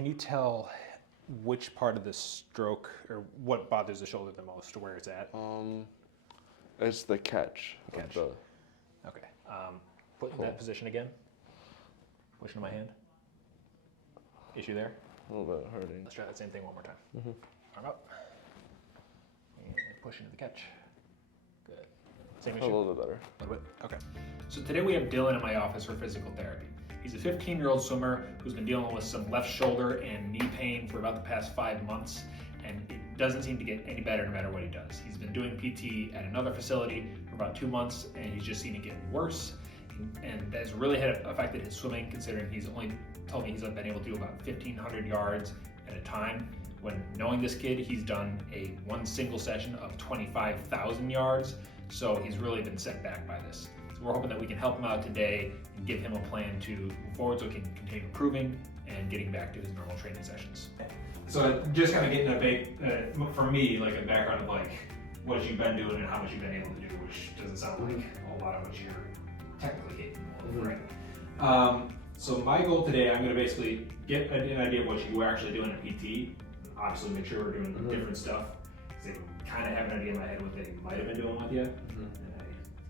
Can you tell which part of the stroke or what bothers the shoulder the most, or where it's at? It's the catch. Catch. Okay. Put in that position again. Push into my hand. Issue there? A little bit hurting. Let's try that same thing one more time. Arm up. And push into the catch. Good. Same issue? A little bit better. A little bit? Okay. So today we have Dylan in my office for physical therapy. He's a 15-year-old swimmer who's been dealing with some left shoulder and knee pain for about the past 5 months, and it doesn't seem to get any better no matter what he does. He's been doing PT at another facility for about 2 months, and he's just seen it get worse, and that's really affected his swimming, considering he's only told me he's been able to do about 1,500 yards at a time. When knowing this kid, he's done one single session of 25,000 yards, so he's really been set back by this. So we're hoping that we can help him out today and give him a plan to move forward so he can continue improving and getting back to his normal training sessions. So just kind of getting a big, for me, like a background of like what you've been doing and how much you've been able to do, which doesn't sound like a lot of what you're technically capable of, right? So my goal today, I'm going to basically get an idea of what you were actually doing at PT. Obviously make sure we're doing different stuff, because I kind of have an idea in my head what they might have been doing with you.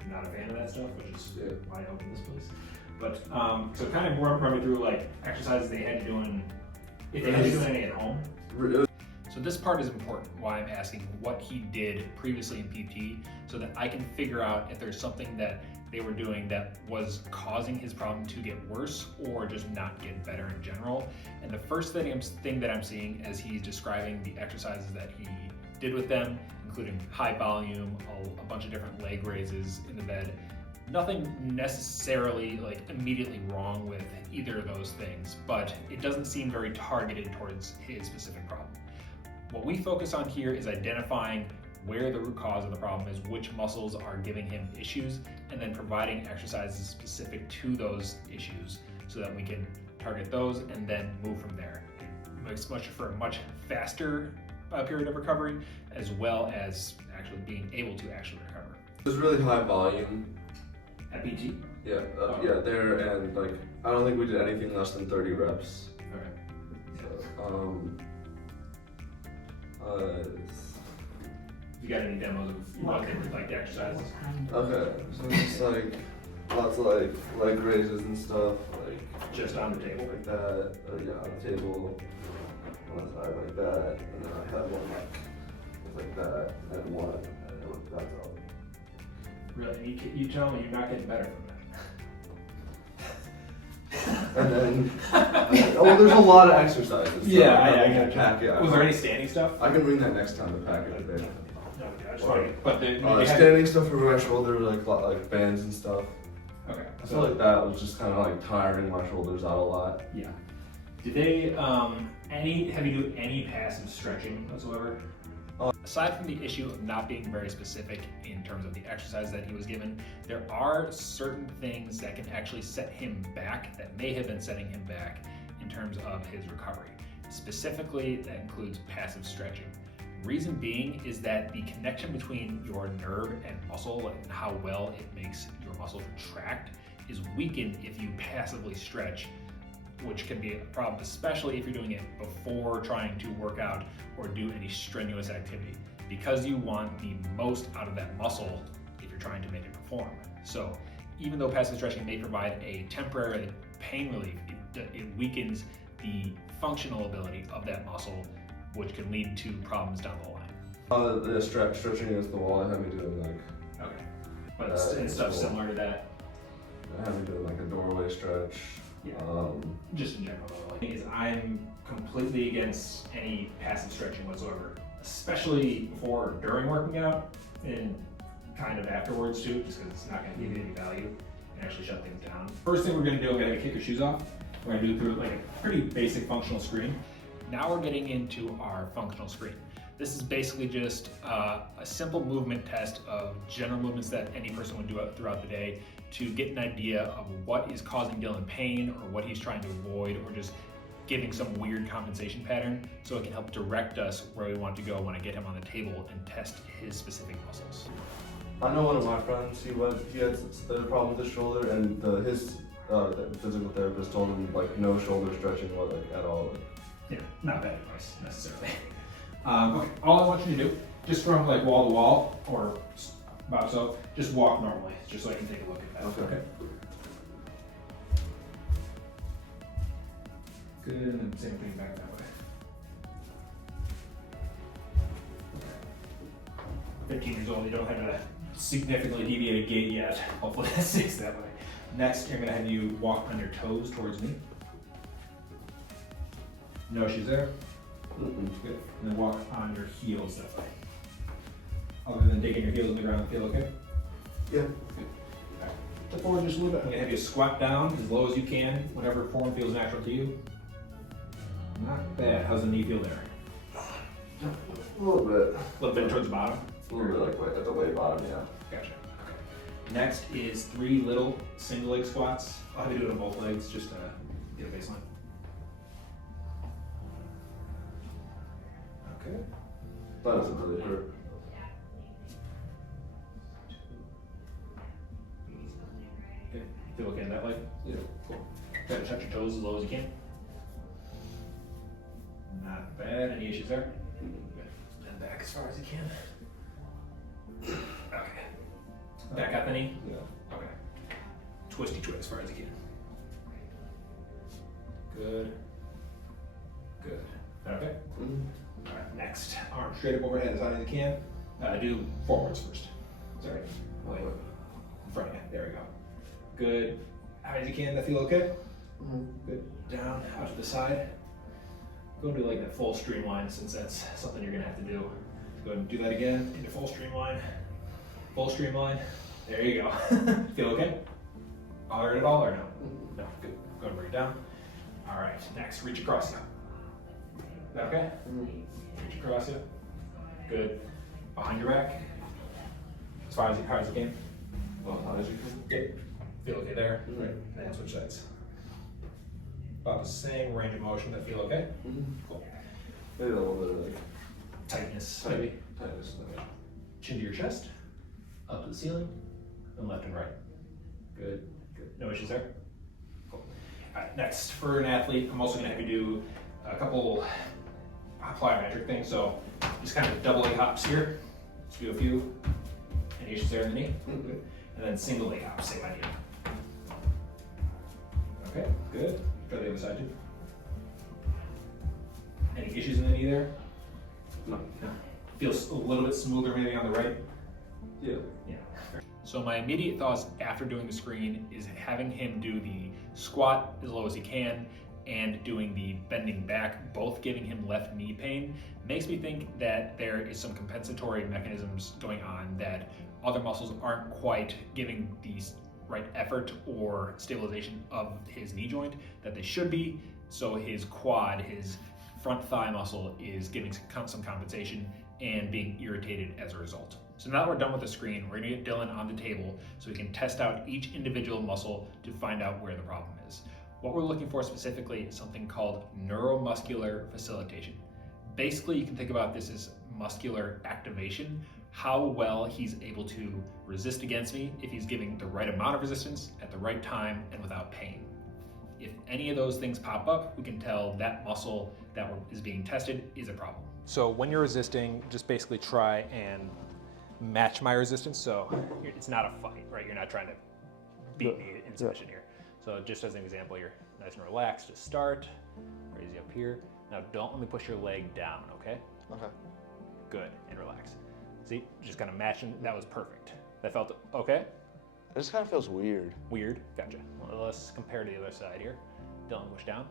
And I'm not a fan of that stuff, which is why I opened this place. But so kind of run me through like exercises they had you doing, if they had you doing any at home. So this part is important, why I'm asking what he did previously in PT, so that I can figure out if there's something that they were doing that was causing his problem to get worse or just not get better in general. And the first thing that I'm seeing as he's describing the exercises that he did with them, including high volume, a bunch of different leg raises in the bed. Nothing necessarily like immediately wrong with either of those things, but it doesn't seem very targeted towards his specific problem. What we focus on here is identifying where the root cause of the problem is, which muscles are giving him issues, and then providing exercises specific to those issues so that we can target those and then move from there. It makes for a much faster period of recovery, as well as actually being able to actually recover. It was really high volume. At PT? Yeah, yeah, there, and like, I don't think we did anything less than 30 reps. Okay. You got any demos of what they look like, the exercises? Okay, so it's like lots of like leg raises and stuff, like Just on the table? like that. Yeah, on the table, one side like that, and then I have one like that, and one, and that's all. Really? You tell me you're not getting better from that. And then, oh, there's a lot of exercises. So I got you. pack it. Was there any standing stuff? I can bring that next time to pack it a bit. But Standing stuff for my shoulder, like bands and stuff. Okay. I feel like that was just kind of like tiring my shoulders out a lot. Yeah. Did they have you do any passive stretching whatsoever? Aside from the issue of not being very specific in terms of the exercise that he was given, there are certain things that can actually set him back, that may have been setting him back in terms of his recovery. Specifically, that includes passive stretching. Reason being is that the connection between your nerve and muscle and how well it makes your muscle contract is weakened if you passively stretch, which can be a problem, especially if you're doing it before trying to work out or do any strenuous activity, because you want the most out of that muscle if you're trying to make it perform. So even though passive stretching may provide a temporary pain relief, it weakens the functional ability of that muscle, which can lead to problems down the line. The stretching is the wall. I have me doing like. Okay. But and stuff similar to that? I have me doing like a doorway stretch. Yeah. Just in general, though. The thing is, I'm completely against any passive stretching whatsoever, especially before or during working out, and kind of afterwards too, just because it's not going to give you any value and actually shut things down. First thing we're going to do, we're going to kick your shoes off. We're going to do it through like a pretty basic functional screen. Now we're getting into our functional screen. This is basically just a simple movement test of general movements that any person would do throughout the day to get an idea of what is causing Dylan pain or what he's trying to avoid, or just giving some weird compensation pattern, so it can help direct us where we want to go when I get him on the table and test his specific muscles. I know one of my friends, he had a problem with his shoulder, and his physical therapist told him like no shoulder stretching at all. Yeah, not bad advice necessarily. Okay, all I want you to do, just from like wall to wall, or about so, just walk normally, just so I can take a look at that. Okay. Good, and then same thing back that way. Okay. 15 years old, you don't have a significantly deviated gait yet. Hopefully that stays that way. Next, you're gonna have you walk on your toes towards me. No issues there. Good. And then walk on your heels that way. Other than digging your heels in the ground, feel okay? Yeah. Good. All right. Step forward just a little bit. I'm gonna have you squat down as low as you can, whatever form feels natural to you. Not bad. How's the knee feel there? A little bit. A little bit towards the bottom. A little bit like at the way bottom, yeah. Gotcha. Okay. Next is 3 little single leg squats. I'll have you do it on both legs just to get a baseline. Okay. That doesn't really hurt. Okay. Feel okay in that leg? Yeah. Cool. Try to touch your toes as low as you can. Not bad. Any issues there? Good. And back as far as you can. Okay. Back up the knee? Yeah. Okay. Twisty twist as far as you can. Good. Good. Okay. All right, next. Arm straight up overhead as high as you can. Do forwards first. Sorry. Wait. In front of you. There we go. Good. High as you can. That feel okay? Good. Down, out to the side. Go and do like that full streamline since that's something you're gonna have to do. Go ahead and do that again. Into full streamline. Full streamline. There you go. Feel okay? Bother it at all or no? No. Good. Go ahead and bring it down. All right. Next, reach across you. Is that okay? Reach across you. Good. Behind your back. As far as you can. Well, how did you come? Good. Feel okay there? Right. And then switch sides. About the same range of motion. That feel okay? Cool. Maybe a little bit of like Tightness, maybe. tightness. Chin to your chest. Up to the ceiling. And left and right. Good. Good. No issues there? Cool. All right. Next, for an athlete, I'm also going to have you do a couple plyometric things. So just kind of double leg hops here. Let's do a few. Any issues there in the knee? Good. And then single leg hops, same idea. Okay, good. Try the other side too. Any issues in the knee there? No. No. Feels a little bit smoother maybe on the right? Yeah. Yeah. So my immediate thoughts after doing the screen is having him do the squat as low as he can and doing the bending back, both giving him left knee pain, makes me think that there is some compensatory mechanisms going on, that other muscles aren't quite giving the right effort or stabilization of his knee joint that they should be. So his quad, his front thigh muscle, is giving some compensation and being irritated as a result. So now that we're done with the screen, we're gonna get Dylan on the table so we can test out each individual muscle to find out where the problem is. What we're looking for specifically is something called neuromuscular facilitation. Basically, you can think about this as muscular activation, how well he's able to resist against me if he's giving the right amount of resistance at the right time and without pain. If any of those things pop up, we can tell that muscle that is being tested is a problem. So when you're resisting, just basically try and match my resistance. So it's not a fight, right? You're not trying to beat me in submission here. So just as an example, you're nice and relaxed to start. Raise you up here. Now don't let me push your leg down, okay? Okay. Good, and relax. See, just kind of matching, that was perfect. That felt okay? It just kind of feels weird. Weird, gotcha. Well, let's compare to the other side here. Dylan, push down.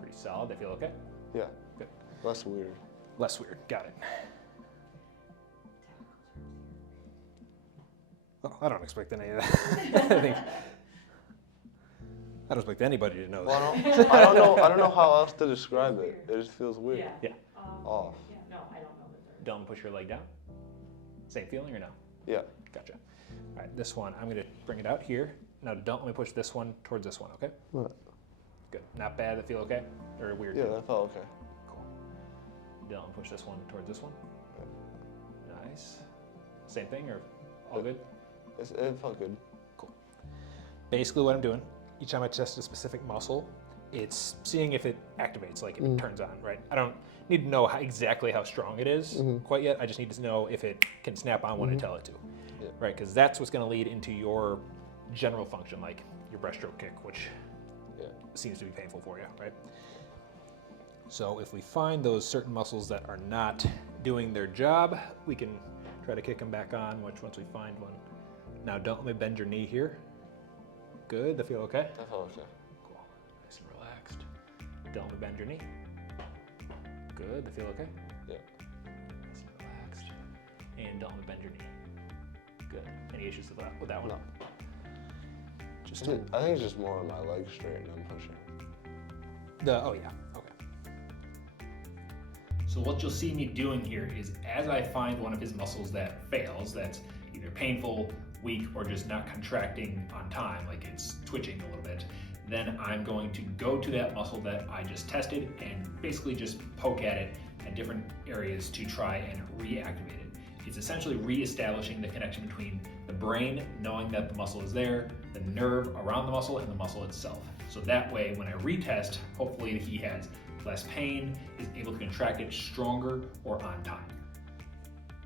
Pretty solid, they feel okay? Yeah. Good. Less weird. Less weird, got it. Well, I don't expect any of that. I don't expect anybody to know Well, that. I don't know how else to describe it. It just feels weird. Yeah. Off. Yeah, no, I don't know that Dylan, push your leg down. Same feeling or no? Yeah. Gotcha. All right, this one, I'm gonna bring it out here. Now don't let me push this one towards this one, okay? Right. Good. Not bad, that feel okay? Or weird? Yeah, that felt okay. Cool. Dylan, push this one towards this one. Nice. Same thing or all good? It felt good. Cool. Basically what I'm doing, each time I test a specific muscle, it's seeing if it activates, like if it turns on, right? I don't need to know exactly how strong it is quite yet. I just need to know if it can snap on when I tell it to, right? Because that's what's going to lead into your general function, like your breaststroke kick, which seems to be painful for you, right? So if we find those certain muscles that are not doing their job, we can try to kick them back on once we find one. Now don't let me bend your knee here. Good, that feel okay? That felt okay. Cool, nice and relaxed. Don't let me bend your knee. Good, that feel okay? Yeah. Nice and relaxed. And don't let me bend your knee. Good. Any issues with that one? No. Just I think it's just more on my legs straight and I'm pushing. oh yeah, okay. So what you'll see me doing here is as I find one of his muscles that fails, that's either painful, weak, or just not contracting on time, like it's twitching a little bit, then I'm going to go to that muscle that I just tested and basically just poke at it at different areas to try and reactivate it. It's essentially reestablishing the connection between the brain, knowing that the muscle is there, the nerve around the muscle, and the muscle itself. So that way, when I retest, hopefully he has less pain, is able to contract it stronger or on time.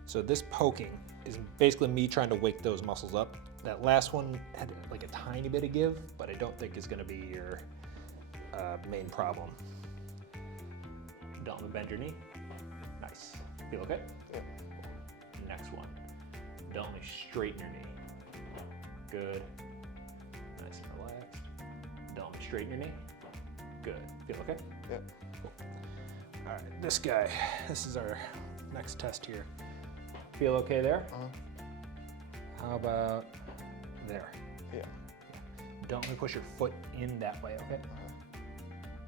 So this poking is basically me trying to wake those muscles up. That last one had like a tiny bit of give, but I don't think is gonna be your main problem. Don't bend your knee. Nice. Feel okay? Yeah. Next one. Don't straighten your knee. Good. Nice and relaxed. Don't straighten your knee. Good. Feel okay? Yeah. Cool. All right, this guy. This is our next test here. Feel okay there? How about there? Yeah. Don't let me push your foot in that way, okay?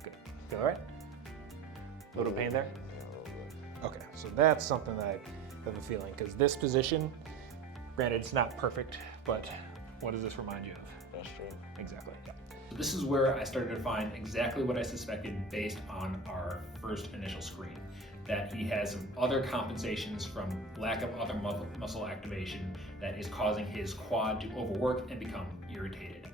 Good. Feel all right? A little pain there? Yeah, a little bit. Okay, so that's something that I have a feeling, because this position, granted it's not perfect, but what does this remind you of? Breaststroke. Exactly, yeah. So this is where I started to find exactly what I suspected based on our first initial screen, that he has some other compensations from lack of other muscle activation that is causing his quad to overwork and become irritated.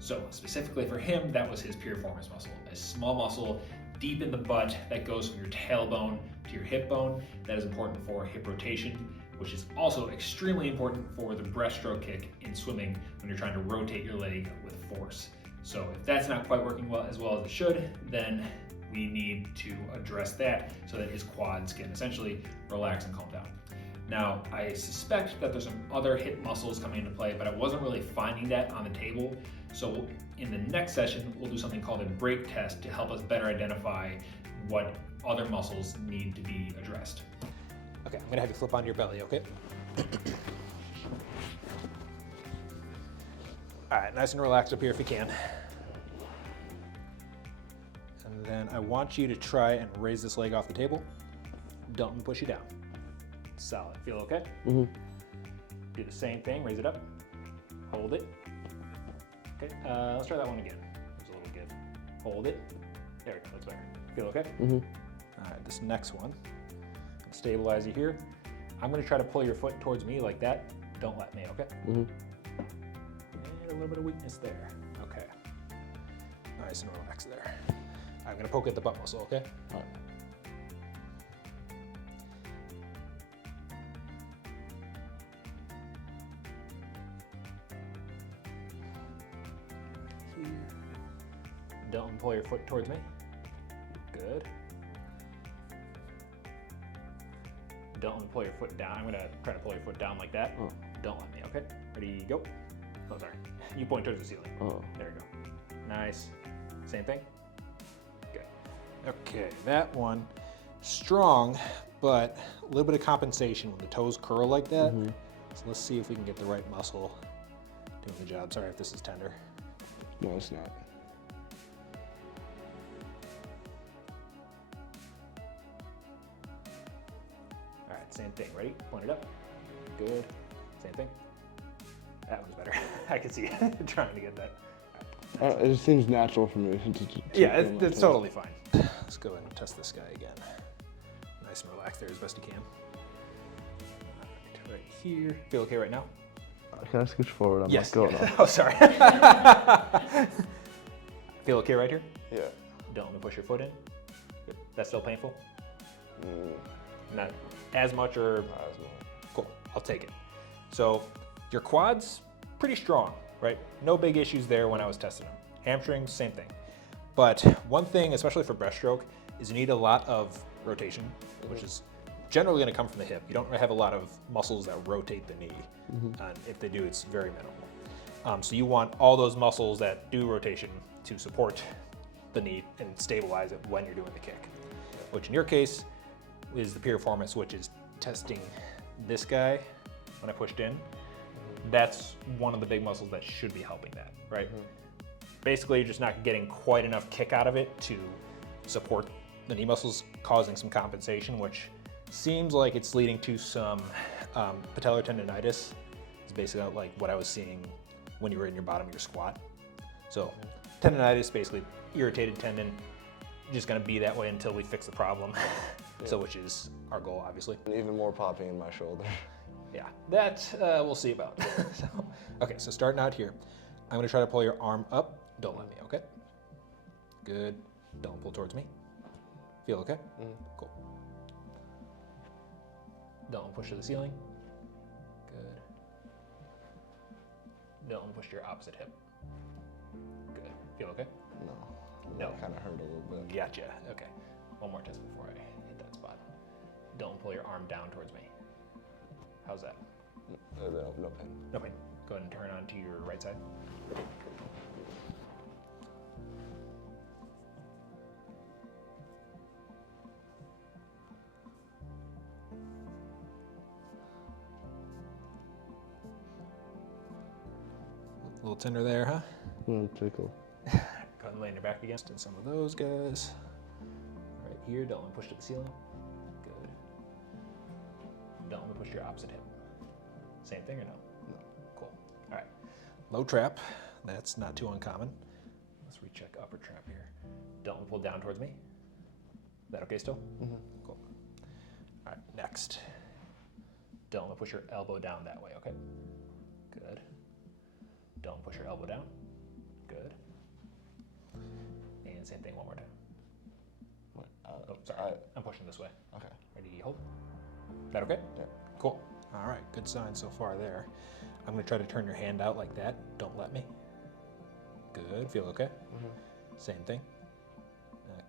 So specifically for him, that was his piriformis muscle, a small muscle deep in the butt that goes from your tailbone to your hip bone. That is important for hip rotation, which is also extremely important for the breaststroke kick in swimming when you're trying to rotate your leg with force. So if that's not quite working as well as it should, then we need to address that so that his quads can essentially relax and calm down. Now, I suspect that there's some other hip muscles coming into play, but I wasn't really finding that on the table. So in the next session, we'll do something called a break test to help us better identify what other muscles need to be addressed. Okay, I'm gonna have you flip on your belly, okay? All right, nice and relaxed up here if you can. And then I want you to try and raise this leg off the table. Don't let me push you down. Solid, feel okay? Mm-hmm. Do the same thing, raise it up, hold it. Okay, let's try that one again. There's a little give. Hold it. There we go, that's better. Feel okay? Mm-hmm. All right, this next one, stabilize you here. I'm gonna try to pull your foot towards me like that. Don't let me, okay? Mm-hmm. And a little bit of weakness there. Okay. Nice and relaxed there. I'm gonna poke at the butt muscle, okay? All right. Here. Don't pull your foot towards me. Good. Don't pull your foot down. I'm gonna try to pull your foot down like that. Oh. Don't let me, okay? Ready, go. Oh, sorry. You point towards the ceiling. Oh. There we go. Nice. Same thing? Good. Okay, that one, strong, but a little bit of compensation when the toes curl like that. Mm-hmm. So let's see if we can get the right muscle doing the job. Sorry if this is tender. No, it's not. All right, same thing. Ready? Point it up. Good. Same thing. That one's better. I can see you trying to get that. It just seems natural for me to Yeah, feel my it's toes. totally fine. Let's go ahead and test this guy again. Nice and relaxed there as best you can. All right here. Feel okay right now? Can I scooch forward? I'm Yes. like, going Oh, sorry. Feel okay right here? Yeah. Don't let me push your foot in. Good. That's still painful? Mm, Not as much or? not as much. Cool, I'll take it. So your quads, pretty strong, right? No big issues there when I was testing them. Hamstrings, same thing. But one thing, especially for breaststroke, is you need a lot of rotation, which is generally gonna come from the hip. You don't have a lot of muscles that rotate the knee. And if they do, it's very minimal. So you want all those muscles that do rotation to support the knee and stabilize it when you're doing the kick. Which in your case is the piriformis, which is testing this guy when I pushed in. That's one of the big muscles that should be helping that, right? Basically, you're just not getting quite enough kick out of it to support the knee muscles, causing some compensation, which seems like it's leading to some patellar tendonitis. It's basically like what I was seeing when you were in your bottom of your squat. So tendonitis, basically irritated tendon, just gonna be that way until we fix the problem. So which is our goal, obviously. And even more popping in my shoulder. Yeah, that we'll see about. Okay, so starting out here, I'm gonna try to pull your arm up. Don't let me, okay? Good. Don't pull towards me. Feel okay? Cool. Don't push to the ceiling. Good. Don't push to your opposite hip. Good. Feel okay? No. No. Kind of hurt a little bit. Gotcha. Okay. One more test before I hit that spot. Don't pull your arm down towards me. How's that? No pain. No pain. Go ahead and turn on to your right side. A little tender there, huh? Tickle. Go ahead and lay on your back against and some of those guys. Right here, don't let me push to the ceiling. Good. Don't let me push to your opposite hip. Same thing or no? No. Cool. All right. Low trap. That's not too uncommon. Let's recheck upper trap here. Don't let me pull down towards me. Is that okay still? Cool. All right, next. Don't let me push your elbow down that way, okay? Good. Don't push your elbow down. Good. And same thing one more time. Wait, Oh, sorry. I'm pushing this way. Okay. Ready, hold. Is that okay? Yeah. Cool. All right, good sign so far there. I'm gonna try to turn your hand out like that. Don't let me. Good, feel okay? Same thing.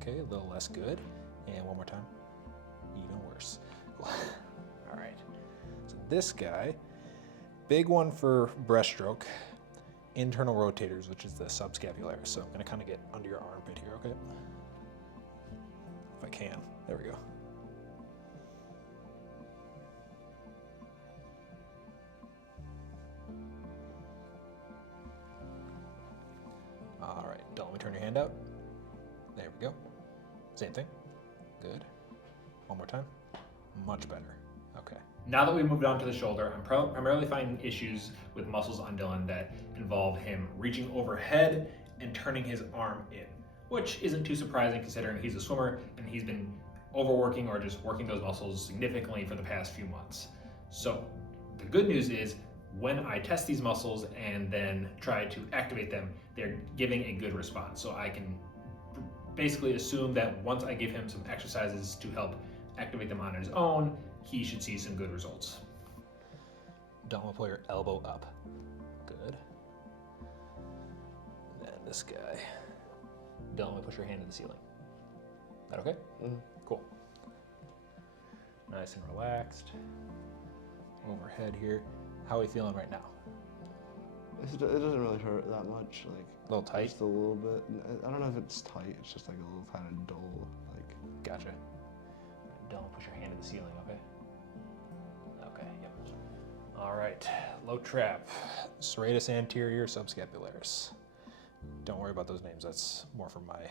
Okay, a little less good. And one more time. Even worse. Cool. All right. So this guy, big one for breaststroke, internal rotators, which is the subscapularis. So I'm gonna kind of get under your armpit here, okay? If I can. There we go. All right, don't let me turn your hand out. There we go. Same thing. Good. One more time. Much better. Okay. Now that we've moved on to the shoulder, I'm primarily finding issues with muscles on Dylan that involve him reaching overhead and turning his arm in, which isn't too surprising considering he's a swimmer and he's been overworking or just working those muscles significantly for the past few months. So the good news is when I test these muscles and then try to activate them, they're giving a good response. So I can basically assume that once I give him some exercises to help activate them on his own, he should see some good results. Don't pull your elbow up. Good. And this guy. Don't push your hand to the ceiling. That okay? Cool. Nice and relaxed. Overhead here. How are we feeling right now? It doesn't really hurt that much. Like A little tight? Just a little bit. I don't know if it's tight. It's just like a little kind of dull. Like. Gotcha. Don't push your hand to the ceiling, okay? Okay, yep. All right, low trap. Serratus anterior subscapularis. Don't worry about those names. That's more for my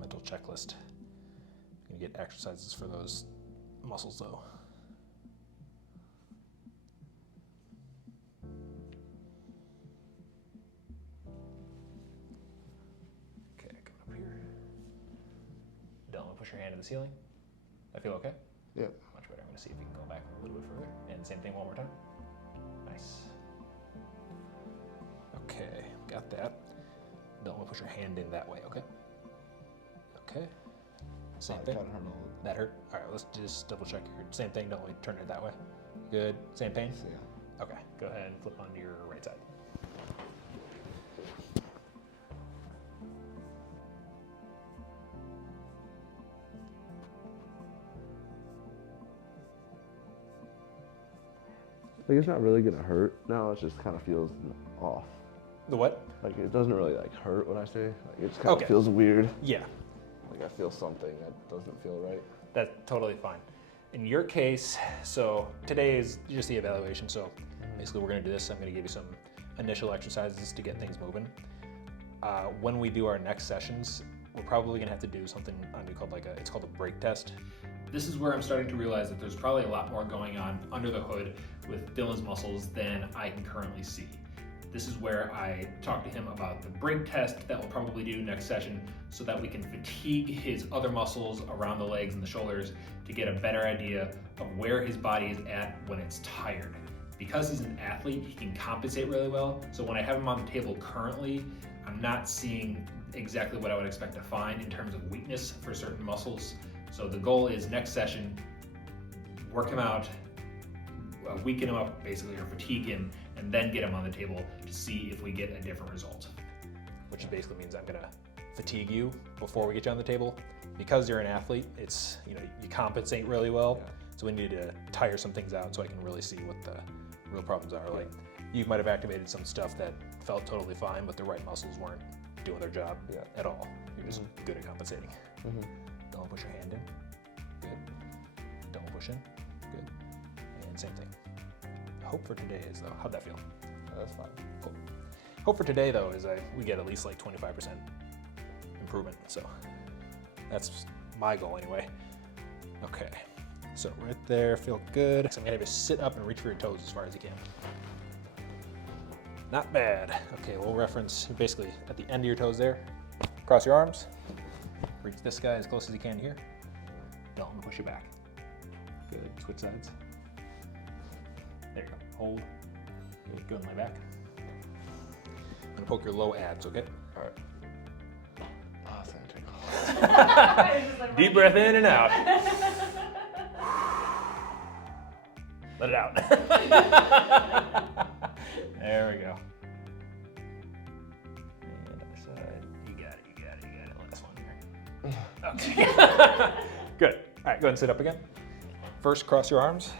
mental checklist. I'm gonna get exercises for those muscles though. Okay, coming up here. Don't push your hand to the ceiling. I feel okay? Yeah. Much better. I'm gonna see if we can go back a little bit further. And same thing one more time. Nice. Okay, got that. Don't push your hand in that way, okay? Same That thing. kinda hurt a little. That hurt? All right, let's just double check here. Same thing, don't we turn it that way? Good, same pain? Yeah. Okay, go ahead and flip onto your right side. Like it's not really gonna hurt now. It just kind of feels off. The what? Like it doesn't really like hurt when I say. Like it just kind of Okay. feels weird. Yeah, Like I feel something that doesn't feel right. that's totally fine. In your case, so today is just the evaluation. So basically we're gonna do this. I'm gonna give you some initial exercises to get things moving. When we do our next sessions, we're probably gonna have to do something called it's called a break test. This is where I'm starting to realize that there's probably a lot more going on under the hood with Dylan's muscles than I can currently see. This is where I talk to him about the break test that we'll probably do next session so that we can fatigue his other muscles around the legs and the shoulders to get a better idea of where his body is at when it's tired. Because he's an athlete, he can compensate really well. So when I have him on the table currently, I'm not seeing exactly what I would expect to find in terms of weakness for certain muscles. So the goal is next session, work him out, weaken him up basically, or fatigue him, and then get him on the table to see if we get a different result. Which basically means I'm gonna fatigue you before we get you on the table. Because you're an athlete, it's, you compensate really well. Yeah. So we need to tire some things out so I can really see what the real problems are. Like you might have activated some stuff that felt totally fine, but the right muscles weren't doing their job at all. You're just good at compensating. Don't push your hand in. Good. Don't push in. Good. And same thing. Hope for today is though, how'd that feel? That's fine. Cool. Hope for today though is we get at least like 25% improvement. So that's my goal anyway. Okay. So right there, feel good. So I'm gonna have you sit up and reach for your toes as far as you can. Not bad. Okay, we'll reference basically at the end of your toes there. Cross your arms. Reach this guy as close as you can here. Don't push it back. Good, switch sides. There you go, hold. Good, go and lay back. I'm gonna poke your low abs, okay? All right. Oh, thank you. Deep breath in and out. Let it out. There we go. And other side. You got it. Last one here. Okay. Good. All right, go ahead and sit up again. First, cross your arms.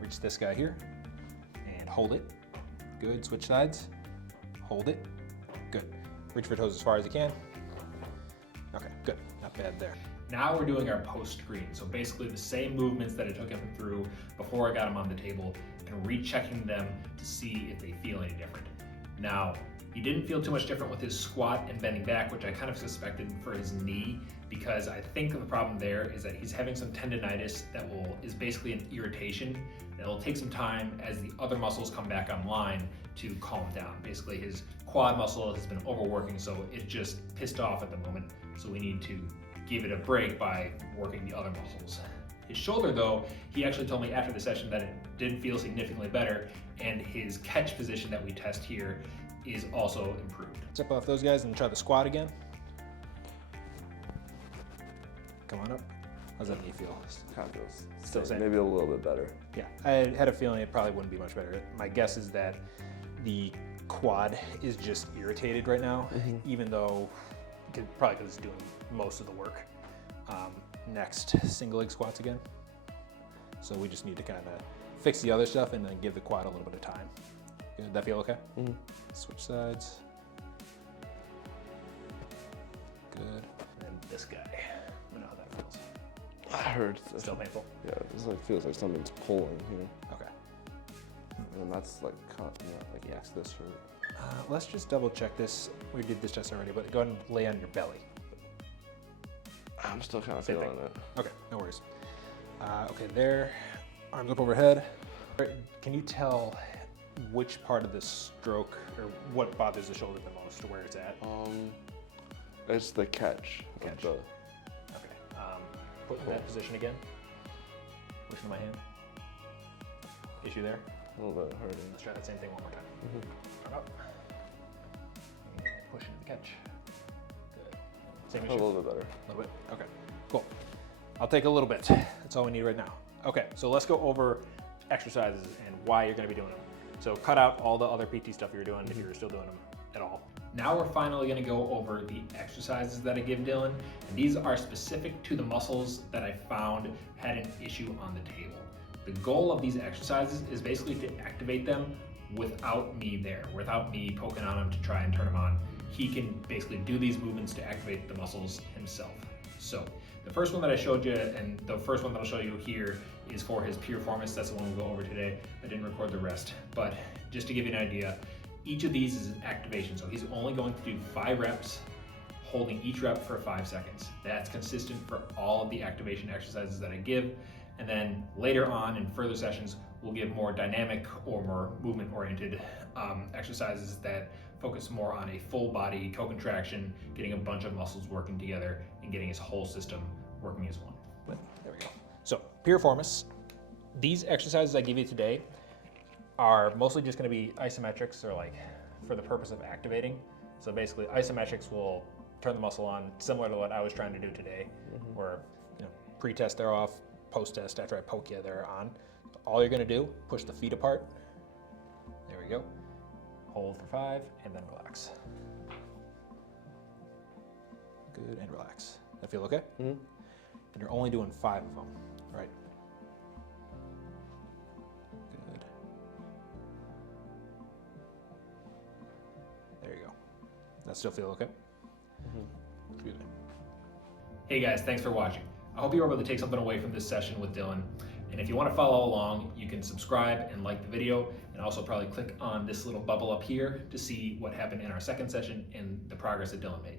Reach this guy here. And hold it. Good. Switch sides. Hold it. Good. Reach for your toes as far as you can. Okay, good. Not bad there. Now we're doing our post-screen. So basically the same movements that I took him through before I got him on the table and rechecking them to see if they feel any different. Now, he didn't feel too much different with his squat and bending back, which I kind of suspected for his knee, because I think the problem there is that he's having some tendonitis that is basically an irritation that will take some time as the other muscles come back online to calm down. Basically his quad muscle has been overworking, so it's just pissed off at the moment. So we need to give it a break by working the other muscles. His shoulder though, he actually told me after the session that it didn't feel significantly better, and his catch position that we test here is also improved. Step off those guys and try the squat again. Come on up. How's that knee feel? Kind of feels Still the same? maybe a little bit better. Yeah, I had a feeling it probably wouldn't be much better. My guess is that the quad is just irritated right now, even though probably because it's doing most of the work. Next, single leg squats again. So we just need to kind of fix the other stuff and then give the quad a little bit of time. Did that feel okay? Switch sides. Good. And this guy. Let me know how that feels. That hurts. Still painful? Yeah, this like feels like something's pulling here. Okay. And that's like cut, like makes this hurt. Let's just double check this. We did this test already, but go ahead and lay on your belly. I'm still kind of Same feeling thing. it. Okay, no worries. Okay, there. Arms up overhead. Can you tell which part of the stroke or what bothers the shoulder the most, or where it's at? It's the catch. Catch. Of the, Okay. Put in that position again. Pushing my hand. Issue there. a little bit hurting. Let's try that same thing one more time. Arm up. And push into the catch. Good. Same A issue. little bit better. A little bit. Okay. Cool. Cool. I'll take a little bit. That's all we need right now. Okay, so let's go over exercises and why you're gonna be doing them. So cut out all the other PT stuff you're doing if you're still doing them at all. Now we're finally gonna go over the exercises that I give Dylan, and these are specific to the muscles that I found had an issue on the table. The goal of these exercises is basically to activate them without me there, without me poking on him to try and turn him on. He can basically do these movements to activate the muscles himself. So the first one that I showed you, and the first one that I'll show you here, is for his piriformis. That's the one we'll go over today. I didn't record the rest, but just to give you an idea, each of these is an activation. So he's only going to do 5 reps, holding each rep for 5 seconds. That's consistent for all of the activation exercises that I give. And then later on in further sessions, we'll give more dynamic or more movement-oriented exercises that focus more on a full body co-contraction, getting a bunch of muscles working together and getting his whole system working as one. But there we go. So piriformis, these exercises I give you today are mostly just going to be isometrics, or like for the purpose of activating. So basically isometrics will turn the muscle on, similar to what I was trying to do today, where pre-test they're off, post-test after I poke you they're on. All you're going to do, push the feet apart. There we go. Hold for 5 and then relax. Good, and relax. That feel okay? And you're only doing 5 of them, right? Good. There you go. That still feel okay? Good. Hey guys, thanks for watching. I hope you were able to take something away from this session with Dylan. And if you want to follow along, you can subscribe and like the video, and also probably click on this little bubble up here to see what happened in our second session and the progress that Dylan made.